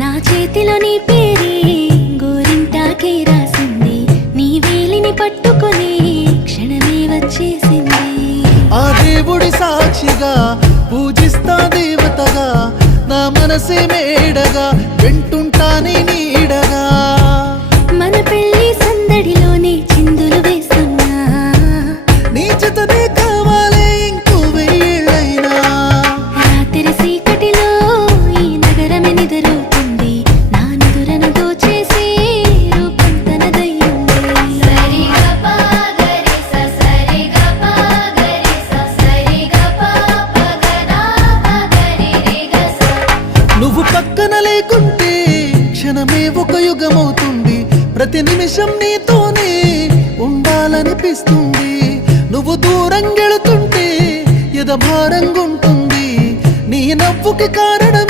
నా చేతిలో నీ పేరే గోరింటాకే రాసింది, నీ వేలిని పట్టుకొని క్షణమే వచ్చేసింది. ఆ దేవుడి సాక్షిగా పూజిస్తా దేవతగా, నా మనసే మేడగా వింటుంటానే నీడగా. మన పెళ్లి సందడిలోనే చిందులు వేస్తున్నా, నీ జతనే కావాలే ఇంకో వెయ్యేళ్ళైనా. రాత్రి చీకటిలో ఈ నగరమే నిద్రవుతుంది, నా నిదురను దోచేసి రూపం తనదయ్యింది. నువ్వు పక్కన లేకుంటే క్షణమే ఒక యుగమవుతుంది, ప్రతి నిమిషం నీతోనే ఉండాలనిపిస్తుంది. నువ్వు దూరం గెళుతుంటే ఎద భారంగుంటుంది, నీ నవ్వుకి కారణం